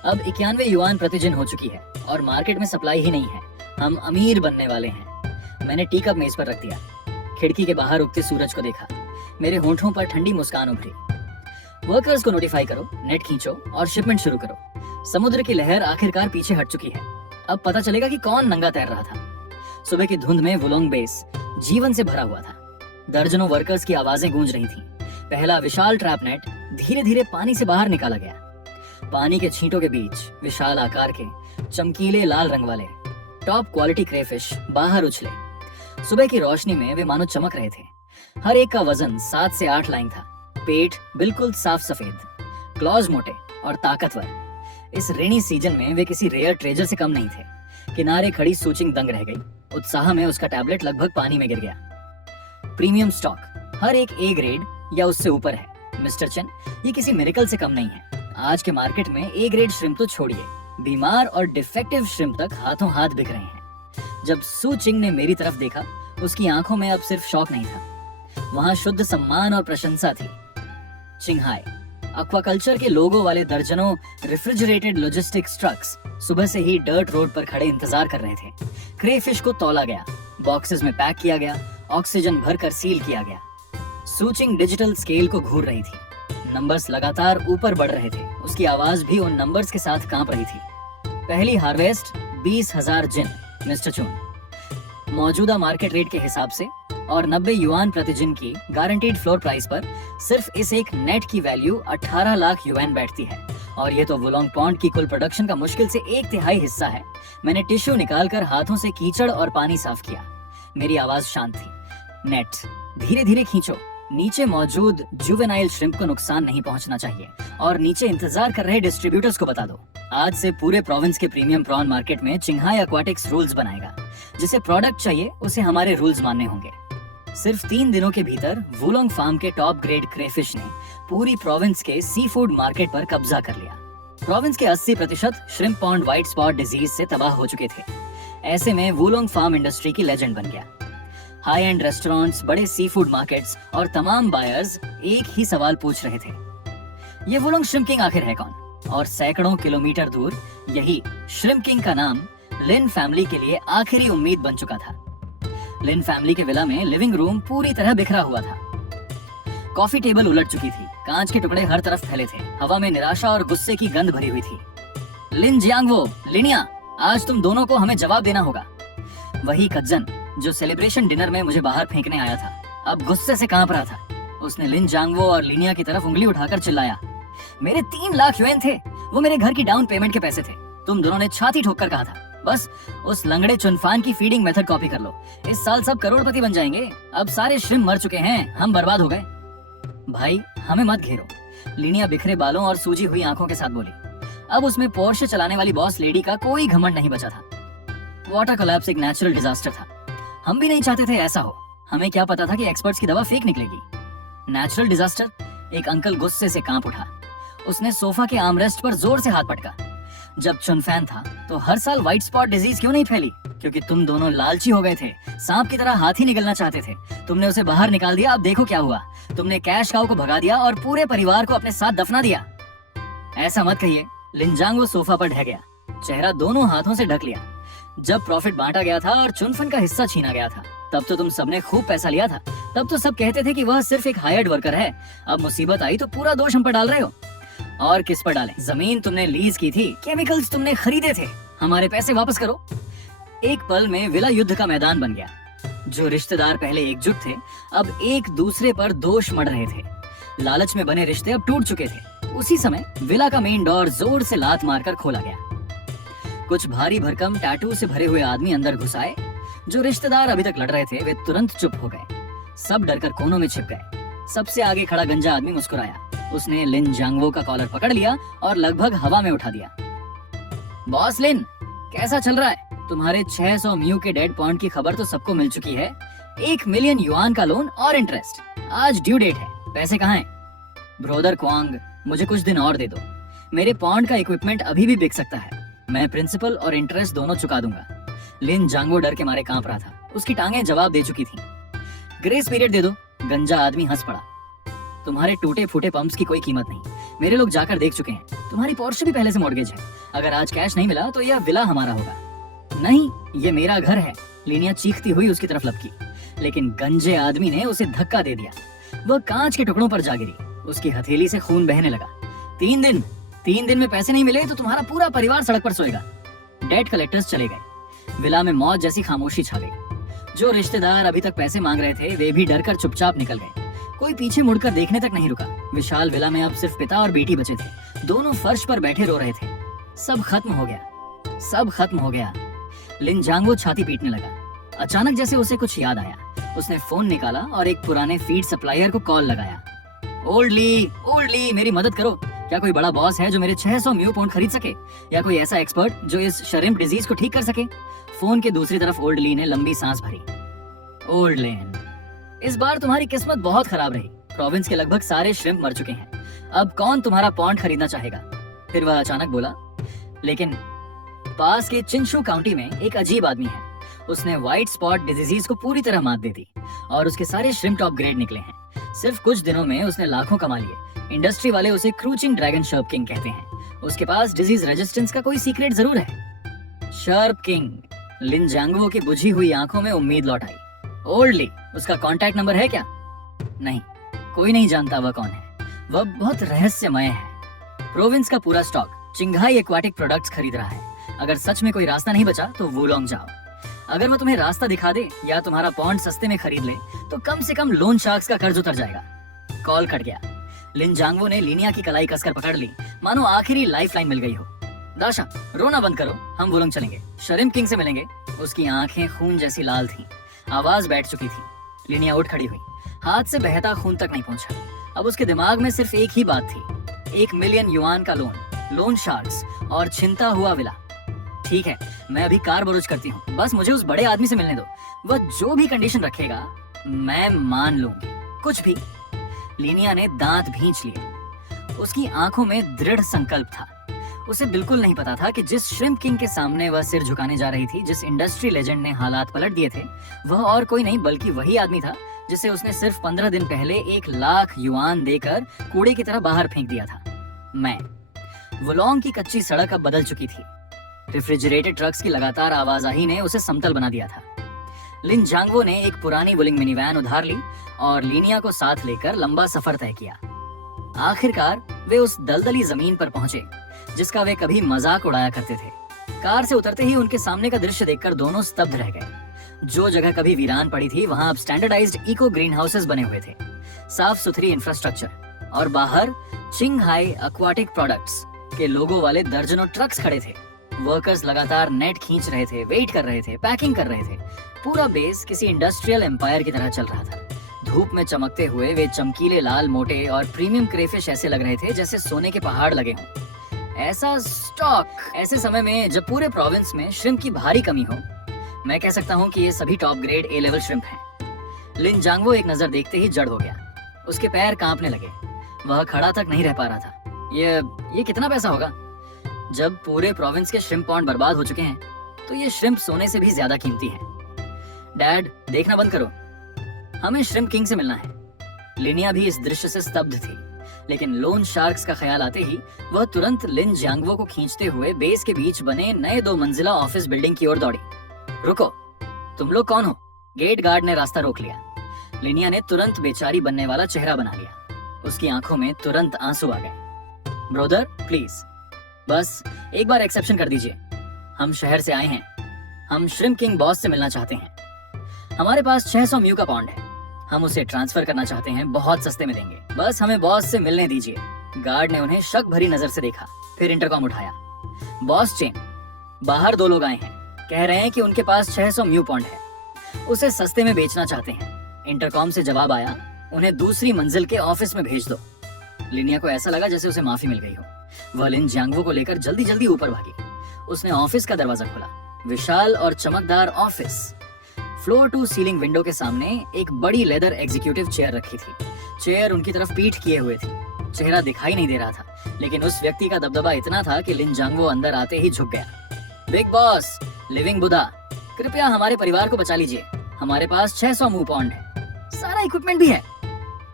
अब 91 युआन प्रति जिन हो चुकी है और मार्केट में सप्लाई ही नहीं है। हम अमीर बनने वाले हैं। मैंने टी कप मेज पर रख दिया। खिड़की के बाहर उगते सूरज को देखा। मेरे होंठों पर ठंडी मुस्कान उभरी। वर्कर्स को नोटिफाई करो, नेट खींचो और शिपमेंट शुरू करो। समुद्र की लहर आखिरकार पीछे हट चुकी है। अब पता चलेगा कि कौन नंगा तैर रहा था। सुबह की धुंध में वुलोंग बेस जीवन से भरा हुआ था। दर्जनों वर्कर्स की आवाजें गूंज रही थीं। पहला विशाल ट्रैप नेट धीरे धीरे पानी से बाहर निकाला गया। पानी के छींटों के बीच विशाल आकार के चमकीले लाल रंग वाले टॉप क्वालिटी क्रेफिश बाहर उछले। सुबह की रोशनी में वे मानो चमक रहे थे। हर एक का वजन 7 से 8 लाइन था। पेट बिल्कुल साफ सफेद, क्लॉज मोटे और ताकतवर। इस रेनी सीजन में वे किसी रेयर ट्रेजर से कम नहीं थे। किनारे खड़ी सूचिंग दंग रह गई। उत्साह में उसका टैबलेट लगभग पानी में गिर गया। प्रीमियम स्टॉक, हर एक ए ग्रेड या उससे ऊपर है। मिस्टर चेन, ये किसी मिरेकल से कम नहीं है। आज के मार्केट में ए ग्रेड श्रिम्प तो छोड़िए, बीमार और डिफेक्टिव श्रिम्प तक हाथों हाथ बिक रहे हैं। जब सू चिंग ने मेरी तरफ देखा, उसकी आंखों में अब सिर्फ शौक नहीं था, वहां शुद्ध सम्मान और प्रशंसा थी। चिंघाई एक्वाकल्चर के लोगों वाले दर्जनों रेफ्रिजरेटेड लॉजिस्टिक्स ट्रक्स सुबह से ही डर्ट रोड पर खड़े इंतजार कर रहे थे। क्रेफिश को तौला गया, बॉक्सेस में पैक किया गया, ऑक्सीजन भरकर सील किया गया। सूचिंग डिजिटल स्केल को घूर रही थी। नंबर्स लगातार ऊपर बढ़ रहे थे। उसकी आवाज भी उन नंबर्स के साथ कांप रही थी। पहली हार्वेस्ट 20,000 जिन, मिस्टर चून। मौजूदा मार्केट रेट के हिसाब से और 90 युआन प्रति जिन की गारंटीड फ्लोर प्राइस पर सिर्फ इस एक नेट की वैल्यू 18 लाख युआन बैठती है। और ये तो वुलोंग पॉन्ड की कुल प्रोडक्शन का मुश्किल से 1/3 हिस्सा है। मैंने टिश्यू निकालकर हाथों से कीचड़ और पानी साफ किया। मेरी आवाज शांत थी। नेट धीरे धीरे खींचो। नीचे मौजूद जुवेनाइल श्रिम्प को नुकसान नहीं पहुंचना चाहिए। और नीचे इंतजार कर रहे डिस्ट्रीब्यूटर्स को बता दो, आज से पूरे प्रोविंस के प्रीमियम प्रॉन मार्केट में चिंघाई एक्वाटिक्स रूल्स बनाएगा। जिसे प्रोडक्ट चाहिए उसे हमारे रूल्स मानने होंगे। सिर्फ 3 दिनों के भीतर वुलोंग फार्म के टॉप ग्रेड क्रेफिश ने पूरी प्रोविंस के सी फूड मार्केट पर कब्जा कर लिया। प्रोविंस के 80% shrimp pond white spot disease से तबाह हो चुके थे। ऐसे में वुलोंग फार्म इंडस्ट्री की लेजेंड बन गया। हाई एंड रेस्टोरेंट्स, बड़े सी फूड मार्केट्स और तमाम बायर्स एक ही सवाल पूछ रहे थे, ये वुलोंग श्रिम्प किंग आखिर है कौन? और सैकड़ों किलोमीटर दूर यही श्रिम्प किंग का नाम लिन फैमिली के लिए आखिरी उम्मीद बन चुका था। लिन फैमिली के विला में लिविंग रूम पूरी तरह बिखरा हुआ था। कॉफी टेबल उलट चुकी थी, कांच के टुकड़े हर तरफ फैले थे। हवा में निराशा और गुस्से की गंध भरी हुई थी। लिन जियांगवो, लिनिया, आज तुम दोनों को हमें जवाब देना होगा। वही कज्जन जो सेलिब्रेशन डिनर में मुझे बाहर फेंकने आया था, अब गुस्से से कांप रहा था। उसने लिन जियांगवो और लिनिया की तरफ उंगली उठाकर चिल्लाया, मेरे 3 लाख युएन थे, वो मेरे घर की डाउन पेमेंट के पैसे थे। तुम दोनों ने छाती ठोक कर कहा था, बस उस लंगड़े चुनफान की फीडिंग मेथड कॉपी कर लो, इस साल सब करोड़पति बन जाएंगे। अब सारे श्रिम्प मर चुके हैं, हम बर्बाद हो गए। भाई हमें मत घेरो, लिनिया बिखरे बालों और सूजी हुई आंखों के साथ बोली। अब उसमें पोर्शे चलाने वाली बॉस लेडी का कोई घमंड नहीं बचा था। वाटर कोलैप्स एक नेचुरल डिजास्टर था। हम भी नहीं चाहते थे ऐसा हो। हमें क्या पता था कि एक्सपर्ट्स की दवा फेक निकलेगी। Natural disaster? एक अंकल गुस्से से कांप उठा। उसने सोफा के आर्मरेस्ट पर जोर से हाथ पटका। जब चुनफैन था तो हर साल व्हाइट स्पॉट डिजीज क्यों नहीं फैली? क्योंकि तुम दोनों लालची हो गए थे, सांप की तरह हाथ ही निकलना चाहते थे। तुमने उसे बाहर निकाल दिया, अब देखो क्या हुआ। तुमने कैश काऊ को भगा दिया और पूरे परिवार को अपने साथ दफना दिया। ऐसा मत कहिए। लिनजांगवो सोफा पर ढह गया, चेहरा दोनों हाथों से ढक लिया। जब प्रॉफिट बांटा गया था और चुनफन का हिस्सा छीना गया था, तब तो तुम सबने खूब पैसा लिया था। तब तो सब कहते थे कि वह सिर्फ एक हायर्ड वर्कर है। अब मुसीबत आई तो पूरा दोष हम पर डाल रहे हो। और किस पर डालें? जमीन तुमने लीज की थी, केमिकल्स तुमने खरीदे थे, हमारे पैसे वापस करो। एक पल में विला युद्ध का मैदान बन गया। जो रिश्तेदार पहले एकजुट थे, अब एक दूसरे पर दोष मढ़ रहे थे। लालच में बने रिश्ते अब टूट चुके थे। उसी समय विला का मेन डोर जोर से लात मारकर खोला गया। कुछ भारी भरकम टैटू से भरे हुए आदमी अंदर घुस आए। जो रिश्तेदार अभी तक लड़ रहे थे, वे तुरंत चुप हो गए। सब डरकर कोनों में छिप गए। सबसे आगे खड़ा गंजा आदमी मुस्कुराया। उसने लिनजांगवो का कॉलर पकड़ लिया और लगभग हवा में उठा दिया। बॉस लिन, कैसा चल रहा है? तुम्हारे 600 म्यू के डेड पॉइंट की खबर तो सबको मिल चुकी है। 1 मिलियन युआन का लोन और इंटरेस्ट। आज ड्यू डेट है, पैसे कहाँ हैं? ब्रोदर क्वांग, मुझे कुछ दिन और दे दो। मेरे पॉन्ड का इक्विपमेंट अभी भी बिक सकता है। मैं प्रिंसिपल और इंटरेस्ट दोनों चुका दूंगा। लिनजांगवो डर के मारे कांप रहा था। उसकी टांगें जवाब दे चुकी थीं। ग्रेस पीरियड दे दो। गंजा आदमी हंस पड़ा। तुम्हारे टूटे फूटे पंप्स की कोई कीमत नहीं। मेरे लोग जाकर देख चुके हैं। तुम्हारी पोर्श भी पहले से मॉर्गेज है। अगर आज कैश नहीं मिला तो यह विला हमारा होगा। नहीं, ये मेरा घर है। लिनिया चीखती हुई उसकी तरफ लपकी, लेकिन गंजे आदमी ने उसे धक्का दे दिया। वह कांच के टुकड़ों पर जा गिरी। उसकी हथेली से खून बहने लगा। 3 दिन में पैसे नहीं मिले तो तुम्हारा पूरा परिवार सड़क पर सोएगा। डेट कलेक्टर्स चले गए। विला में मौत जैसी खामोशी छा गई। जो रिश्तेदार अभी तक पैसे मांग रहे थे, वे भी डरकर चुपचाप निकल गए। कोई पीछे मुड़कर देखने तक नहीं रुका। विशाल विला में अब सिर्फ पिता और बेटी बचे थे। दोनों फर्श पर बैठे रो रहे थे। सब खत्म हो गया, सब खत्म हो गया। लिनजांगवो छाती पीटने लगा। अचानक जैसे उसे कुछ याद आया। उसने फोन निकाला और एक पुराने फीड सप्लायर को कॉल लगाया। ओल्ड ली, मेरी मदद करो। क्या कोई बड़ा बॉस है जो मेरे 600 म्यू पॉइंट खरीद सके, या कोई ऐसा एक्सपर्ट जो इस शरिम्प डिजीज को ठीक कर सके? फोन के दूसरी तरफ ओल्ड ली ने लंबी सांस भरी। ओल्ड लेन, इस बार तुम्हारी किस्मत बहुत खराब रही। प्रोविंस के लगभग सारे श्रिम्प मर चुके हैं। अब कौन तुम्हारा पॉन्ड खरीदना चाहेगा? फिर वह अचानक बोला, लेकिन पास के चिनशू काउंटी में एक अजीब आदमी है। उसने व्हाइट स्पॉट डिजीज को पूरी तरह मात दे दी और उसके सारे श्रिम्प टॉप ग्रेड निकले हैं। सिर्फ कुछ दिनों में उसने लाखों कमा लिए। इंडस्ट्री वाले उसे क्रूचिंग ड्रैगन शर्प किंग कहते हैं। उसके पास डिजीज रेजिस्टेंस का कोई सीक्रेट जरूर है। शर्प किंग। लिनजांगवो की बुझी हुई आंखों में उम्मीद लौट आई। ओल्डली, उसका कांटेक्ट नंबर है क्या? नहीं, कोई नहीं जानता वह कौन है। वह बहुत रहस्यमय है। प्रोविंस का पूरा स्टॉक चिंघाई एक्वाटिक प्रोडक्ट्स खरीद रहा है। अगर सच में कोई रास्ता नहीं बचा तो वुलोंग जाओ। अगर वह तुम्हें रास्ता दिखा दे या तुम्हारा पॉन्ड सस्ते में खरीद ले तो कम से कम लोन शार्क्स का कर्ज उतर जाएगा। कॉल कट गया। लिनजांगवो ने लिनिया की कलाई कसकर पकड़ ली, मानो आखिरी लाइफलाइन मिल गई हो। दाशा, रोना बंद करो, हम वुलोंग चलेंगे, शरिम्प किंग से मिलेंगे। उसकी आंखें खून जैसी लाल थीं। आवाज बैठ चुकी थी। लिनिया उठ खड़ी हुई। हाथ से बहता खून तक नहीं पहुंचा। अब उसके दिमाग में सिर्फ एक ही बात थी, 1 मिलियन युआन का लोन शार्क्स और छिनता हुआ विला। ठीक है, मैं अभी कार बरोज करती हूँ, बस मुझे उस बड़े आदमी से मिलने दो। वह जो भी कंडीशन रखेगा मैं मान लूंगी, कुछ भी। लिनिया ने दांत भींच लिए। उसकी आंखों में दृढ़ संकल्प था। उसे बिल्कुल नहीं पता था कि जिस श्रिम्प किंग के सामने वह सिर झुकाने जा रही थी, जिस इंडस्ट्री लेजेंड ने हालात पलट दिए थे, वह और कोई नहीं बल्कि वही आदमी था जिसे उसने सिर्फ 15 दिन पहले 1 लाख युआन देकर कूड़े की तरह बाहर फेंक दिया था। मैं वुलोंग की कच्ची सड़क अब बदल चुकी थी। रेफ्रिजरेटेड ट्रक्स की लगातार आवाजाही ने उसे समतल बना दिया था। लिनजांगवो ने एक पुरानी वुलिंग मिनीवैन उधार ली और लिनिया को साथ लेकर लंबा सफर तय किया। आखिरकार वे उस दलदली जमीन पर पहुंचे जिसका वे कभी मजाक उड़ाया करते थे। कार से उतरते ही उनके सामने का दृश्य देखकर दोनों स्तब्ध रह गए। जो जगह कभी वीरान पड़ी थी, वहां अब स्टैंडर्डाइज्ड इको ग्रीन हाउसेस बने हुए थे, साफ सुथरी इंफ्रास्ट्रक्चर, और बाहर चिंघाई एक्वाटिक प्रोडक्ट्स के लोगो वाले दर्जनों ट्रक्स खड़े थे। वर्कर्स लगातार नेट खींच रहे थे, वेट कर रहे थे, पैकिंग कर रहे थे। पूरा बेस किसी इंडस्ट्रियल एम्पायर की तरह चल रहा था। धूप में चमकते हुए वे चमकीले लाल मोटे और प्रीमियम क्रेफिश ऐसे लग रहे थे जैसे सोने के पहाड़ लगे हों। ऐसा स्टॉक ऐसे समय में जब पूरे प्रोविंस में श्रिम्प की भारी कमी हो, मैं कह सकता हूँ कि ये सभी top grade A level shrimp हैं। लिनजांगवो एक नजर देखते ही जड़ हो गया। उसके पैर कांपने लगे। वह खड़ा तक नहीं रह पा रहा था। ये कितना पैसा होगा? जब पूरे प्रोविंस के श्रिम्प पॉन्ड बर्बाद हो चुके हैं तो ये श्रिम्प सोने से भी ज्यादा कीमती है। डैड, देखना बंद करो, हमें श्रिम्प किंग से मिलना है। लिनिया भी इस दृश्य से स्तब्ध थी, लेकिन लोन शार्क्स का ख्याल आते ही वह तुरंत लिन जियांगवो को खींचते हुए बेस के बीच बने नए 2 मंजिला ऑफिस बिल्डिंग की ओर दौड़ी। रुको, तुम लोग कौन हो? गेट गार्ड ने रास्ता रोक लिया। लिनिया ने तुरंत बेचारी बनने वाला चेहरा बना लिया। उसकी आंखों में तुरंत आंसू आ गए। ब्रदर, प्लीज, बस एक बार एक्सेप्शन कर दीजिए। हम शहर से आए हैं। हम श्रिम्प किंग बॉस से मिलना चाहते हैं। हमारे पास 600 म्यू का पॉन्ड है। हम उसे ट्रांसफर करना चाहते हैं, बहुत सस्ते में देंगे। बस हमें बॉस से मिलने दीजिए। गार्ड ने उन्हें शक भरी नजर से देखा, फिर इंटरकॉम उठाया। बॉस चेन, बाहर 2 लोग आए हैं, कह रहे हैं कि उनके पास 600 म्यू पॉन्ड है, उसे सस्ते में बेचना चाहते हैं। इंटरकॉम से जवाब आया, उन्हें दूसरी मंजिल के ऑफिस में भेज दो। लिनिया को ऐसा लगा जैसे उसे माफी मिल गई हो। वह लिन जियांगवो को लेकर जल्दी जल्दी ऊपर भागी। उसने ऑफिस का दरवाजा खोला। विशाल और चमकदार office, floor to ceiling window के सामने एक बड़ी लेदर एग्जीक्यूटिव चेयर रखी थी। चेयर उनकी तरफ पीठ किए हुए थी। चेहरा दिखाई नहीं दे रहा था, लेकिन उस व्यक्ति का दबदबा इतना था कि लिन जियांगवो अंदर आते ही झुक गया। बिग बॉस, लिविंग बुद्धा, कृपया हमारे परिवार को बचा लीजिए। हमारे पास 600 म्यू पॉन्ड है, सारा इक्विपमेंट भी है।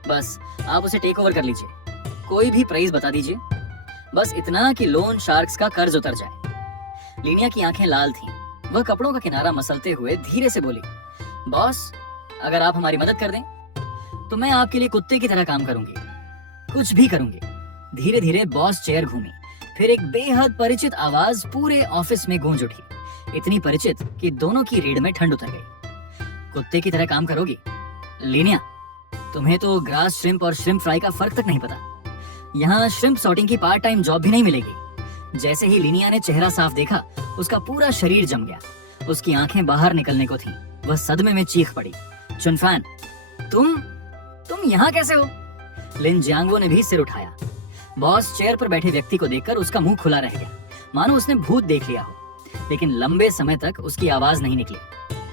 बस आप उसे टेक ओवर कर लीजिए। कोई भी प्राइस बता दीजिए, बस इतना कि लोन शार्क्स का कर्ज उतर जाए। लिनिया की आंखें लाल थीं। वह कपड़ों का किनारा मसलते हुए धीरे से बोली, बॉस, अगर आप हमारी मदद कर दें तो मैं आपके लिए कुत्ते की तरह काम करूंगी, कुछ भी करूंगी। धीरे धीरे बॉस चेयर घूमी, फिर एक बेहद परिचित आवाज पूरे ऑफिस में गूंज उठी, इतनी परिचित कि दोनों की रीढ़ में ठंड उतर गई। कुत्ते की तरह काम करोगी? लिनिया, तुम्हें तो ग्रास श्रिम्प और श्रिम्प फ्राई का फर्क तक नहीं पता। यहाँ श्रिम्प सॉर्टिंग की पार्ट टाइम जॉब भी नहीं मिलेगी। जैसे ही लिनिया ने चेहरा साफ देखा, उसका पूरा शरीर जम गया। उसकी आंखें बाहर निकलने को थीं। वह सदमे में चीख पड़ी, चुनफान, तुम यहाँ कैसे हो? लिन जियांगवो ने भी सिर उठाया। बॉस चेयर पर बैठे व्यक्ति को देखकर उसका मुंह खुला रह गया, मानो उसने भूत देख लिया हो। लेकिन लंबे समय तक उसकी आवाज नहीं निकली।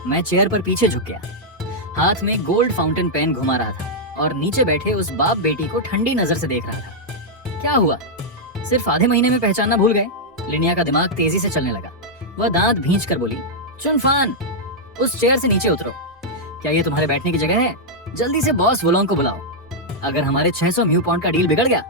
मैं चेयर पर पीछे झुक गया, हाथ में गोल्ड फाउंटेन पेन घुमा रहा था और नीचे बैठे उस बाप बेटी को ठंडी नजर से देख रहा था। क्या हुआ? सिर्फ आधे महीने में पहचानना भूल गए? लिनिया का दिमाग तेजी से चलने लगा। वह दांत भींच कर बोली, चुनफान, उस चेयर से नीचे उतरो। क्या ये तुम्हारे बैठने की जगह है? जल्दी से बॉस वुलोंग को बुलाओ। अगर हमारे 600 म्यू पॉन्ड का डील बिगड़ गया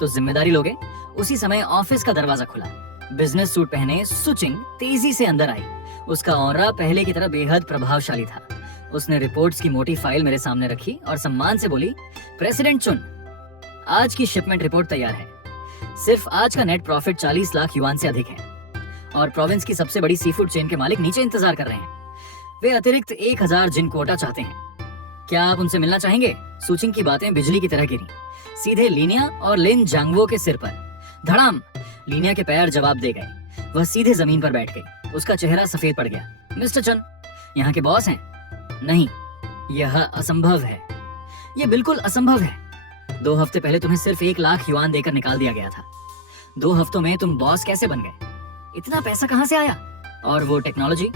तो जिम्मेदारी लोगे? उसी समय ऑफिस का दरवाजा खुला। बिजनेस सूट पहने सुचिंग तेजी से अंदर आई। उसका ऑरा पहले की तरह बेहद प्रभावशाली था। उसने रिपोर्ट्स की मोटी फाइल मेरे सामने रखी और सम्मान से बोली, प्रेसिडेंट चुन, आज की शिपमेंट रिपोर्ट तैयार है। सिर्फ आज का नेट प्रॉफिट 40 लाख युआन से अधिक है और प्रोविंस की सबसे बड़ी सी फूड चेन के मालिक नीचे इंतजार कर रहे हैं। वे अतिरिक्त 1000 जिन कोटा चाहते हैं। क्या आप उनसे मिलना चाहेंगे? सुचिंग की बातें बिजली की तरह गिरी, सीधे लिनिया और लिन जियांगवो के सिर पर। धड़ाम! लिनिया के पैर जवाब दे गए। वह सीधे जमीन पर बैठ गई। उसका चेहरा सफेद पड़ गया। मिस्टर चन, यहाँ के बॉस हैं? नहीं, यह असंभव है। यह बिल्कुल असंभव है। 2 हफ्ते पहले तुम्हें सिर्फ 1 लाख युआन देकर निकाल दिया गया था। 2 हफ्तों में तुम बॉस कैसे बन गए? इतना पैसा कहाँ से आया? और वो टेक्नोलॉजी?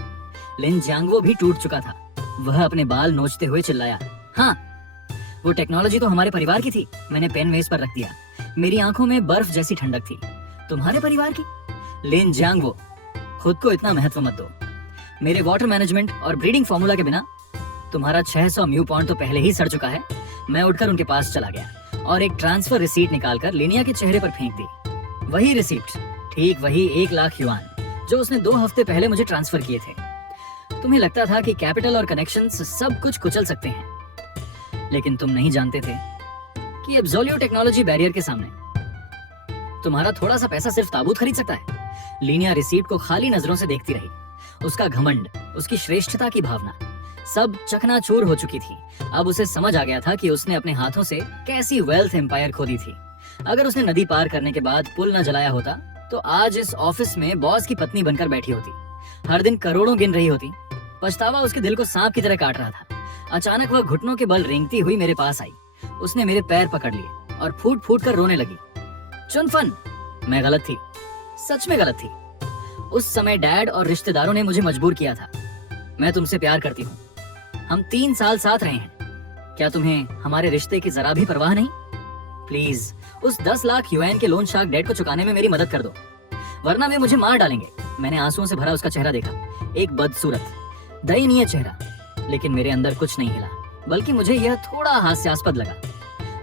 लिन जियांगवो भी टूट चुका था। वह अपने बाल नोचते हुए चिल्लाया, हाँ, वो टेक्नोलॉजी तो हमारे परिवार की थी। मैंने पेन मेज पर रख दिया। मेरी आंखों में बर्फ जैसी ठंडक थी। तुम्हारे परिवार की? लिन जियांगवो, खुद को इतना महत्व मत दो। मेरे वाटर मैनेजमेंट और ब्रीडिंग फॉर्मूला के बिना तुम्हारा 600 म्यू पॉइंट तो पहले ही सड़ चुका है। मैं उठकर उनके पास चला गया और एक ट्रांसफर रिसीट निकालकर लिनिया के चेहरे पर फेंक दी। वही रिसीट, ठीक वही 1 लाख युआन जो उसने 2 हफ्ते पहले मुझे ट्रांसफर किए थे। तुम्हें लगता था कि कैपिटल और कनेक्शंस सब कुछ कुचल सकते हैं, लेकिन तुम नहीं जानते थे कि एब्सोल्यूट टेक्नोलॉजी बैरियर के सामने तुम्हारा थोड़ा सा पैसा सिर्फ ताबूत खरीद सकता है। लिनिया रिसीट को खाली नजरों से देखती रही। उसका घमंड, उसकी श्रेष्ठता की भावना सब चकनाचूर हो चुकी थी। अब उसे समझ आ गया था कि उसने अपने हाथों से कैसी वेल्थ एम्पायर खो दी थी। अगर उसने नदी पार करने के बाद पुल न जलाया होता तो आज इस ऑफिस में बॉस की पत्नी बनकर बैठी होती, हर दिन करोड़ों गिन रही होती। पछतावा उसके दिल को सांप की तरह काट रहा था। अचानक वह घुटनों के बल रेंगती हुई मेरे पास आई। उसने मेरे पैर पकड़ लिए और फूट फूट कर रोने लगी। चुनफन, मैं गलत थी, सच में गलत थी। उस समय डैड और रिश्तेदारों ने मुझे मजबूर किया था। मैं तुमसे प्यार करती हूँ। हम 3 साल साथ रहे हैं। क्या तुम्हें हमारे रिश्ते की जरा भी परवाह नहीं? प्लीज उस 10 लाख युआन के लोन शार्क डेट को चुकाने में मेरी मदद कर दो, वरना वे मुझे मार डालेंगे। मैंने आंसुओं से भरा उसका चेहरा देखा। एक बदसूरत दयनीय चेहरा, लेकिन मेरे अंदर कुछ नहीं हिला, बल्कि मुझे यह थोड़ा हास्यास्पद लगा।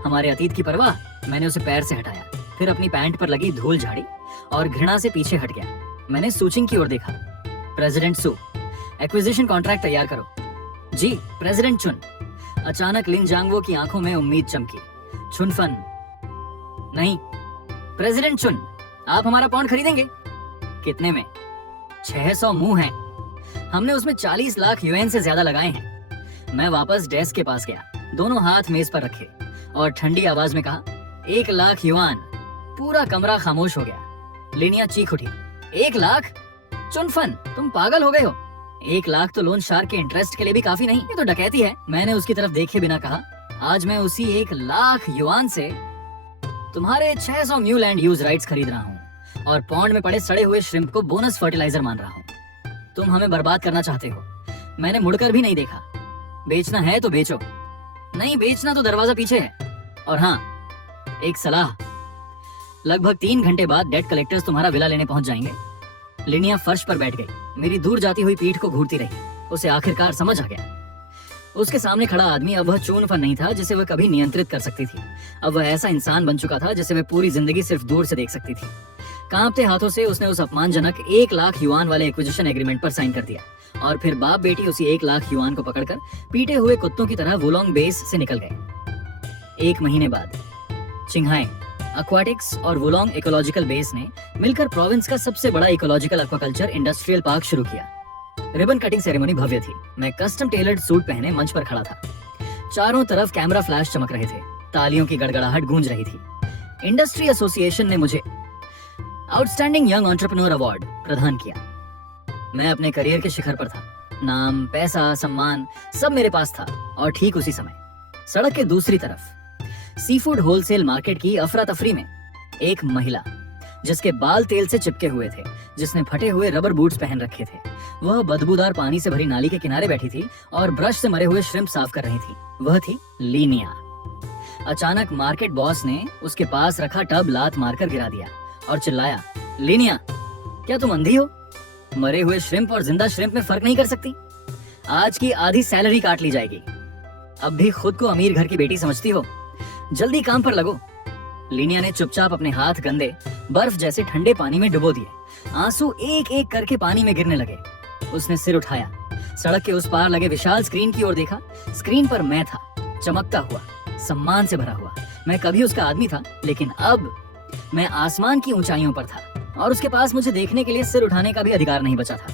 हमारे अतीत की परवाह मैंने उसे पैर से हटाया, फिर अपनी पैंट पर लगी धूल झाड़ी और घृणा से पीछे हट गया। मैंने सूचिंग की ओर देखा। प्रेसिडेंट सू, एक्विजिशन कॉन्ट्रैक्ट तैयार करो। जी प्रेसिडेंट चुन। अचानक लिन जांगवो की आंखों में उम्मीद चमकी। चुनफन, नहीं प्रेसिडेंट चुन, आप हमारा पॉन्ड खरीदेंगे? कितने में? 600 मुंह हैं। हमने उसमें 40 लाख यूएन से ज्यादा लगाए हैं। मैं वापस डेस्क के पास गया, दोनों हाथ मेज पर रखे और ठंडी आवाज में कहा, 1 लाख युआन। पूरा कमरा खामोश हो गया। लिनिया चीख उठी, 1 लाख? चुनफन, तुम पागल हो गए हो? 1 लाख तो लोन शार्क के इंटरेस्ट के लिए भी काफी नहीं, ये तो डकैती है। मैंने उसकी तरफ देखे बिना कहा, आज मैं उसी 1 लाख युआन से तुम्हारे 600 न्यू लैंड यूज राइट्स खरीद रहा हूँ और पॉन्ड में पड़े सड़े हुए श्रिम्प को बोनस फर्टिलाइजर मान रहा हूँ। तुम हमें बर्बाद करना चाहते हो। मैंने मुड़कर भी नहीं देखा। बेचना है तो बेचो, नहीं बेचना तो दरवाजा पीछे है। और हाँ, एक सलाह, लगभग 3 घंटे बाद डेट कलेक्टर्स तुम्हारा विला लेने पहुंच जाएंगे। लिनिया फर्श पर बैठ गई, मेरी दूर जाती हुई पीठ को घूरती रही। उसे आखिरकार समझ आ गया। उसके सामने खड़ा आदमी अब वह चूनफन नहीं था जिसे वह कभी नियंत्रित कर सकती थी। अब वह ऐसा इंसान बन चुका था जिसे वह पूरी जिंदगी सिर्फ दूर से देख सकती थी। कांपते हाथों से उसने उस अपमानजनक 1 लाख युआन वाले एक्विजिशन एग्रीमेंट पर साइन कर दिया और फिर बाप बेटी उसी 1 लाख युआन को पकड़कर पीटे हुए कुत्तों की तरह वुलोंग बेस से निकल गए। 1 महीने बाद चिंघाई एक्वाटिक्स और वुलोंग इकोलॉजिकल बेस ने मिलकर प्रोविंस का सबसे बड़ा इकोलॉजिकल एक्वाकल्चर इंडस्ट्रियल पार्क शुरू किया। रिबन कटिंग सेरेमनी भव्य थी। मैं कस्टम टेलर्ड सूट पहने मंच पर खड़ा था। चारों तरफ कैमरा फ्लैश चमक रहे थे, तालियों की गड़गड़ाहट गूंज रही थी। इंडस्ट्री एसोसिएशन ने मुझे आउटस्टैंडिंग यंग एंटरप्रेन्योर अवार्ड प्रदान किया। मैं अपने करियर के शिखर पर था। नाम, पैसा, सम्मान सब मेरे पास था। और ठीक उसी समय सड़क के दूसरी तरफ सीफूड होलसेल मार्केट की अफरा तफरी में एक महिला, जिसके बाल तेल से चिपके हुए थे, जिसने फटे हुए रबर बूट्स पहन रखे थे, वह बदबूदार पानी से भरी नाली के किनारे बैठी थी और ब्रश से मरे हुए श्रिम्प साफ कर रही थी। वह थी लीनिया। अचानक मार्केट बॉस ने उसके पास रखा टब लात मारकर गिरा दिया और चिल्लाया, लीनिया, क्या तुम अंधी हो? मरे हुए श्रिम्प और जिंदा श्रिम्प में फर्क नहीं कर सकती? आज की आधी सैलरी काट ली जाएगी। अब भी खुद को अमीर घर की बेटी समझती हो? जल्दी काम पर लगो। लीनिया ने चुपचाप अपने हाथ गंदे बर्फ जैसे ठंडे पानी में डुबो दिए। आंसू एक एक करके पानी में गिरने लगे। उसने सिर उठाया, सड़क के उस पार लगे विशाल स्क्रीन की ओर देखा। स्क्रीन पर मैं था, चमकता हुआ, सम्मान से भरा हुआ। मैं कभी उसका आदमी था, लेकिन अब मैं आसमान की ऊंचाइयों पर था और उसके पास मुझे देखने के लिए सिर उठाने का भी अधिकार नहीं बचा था।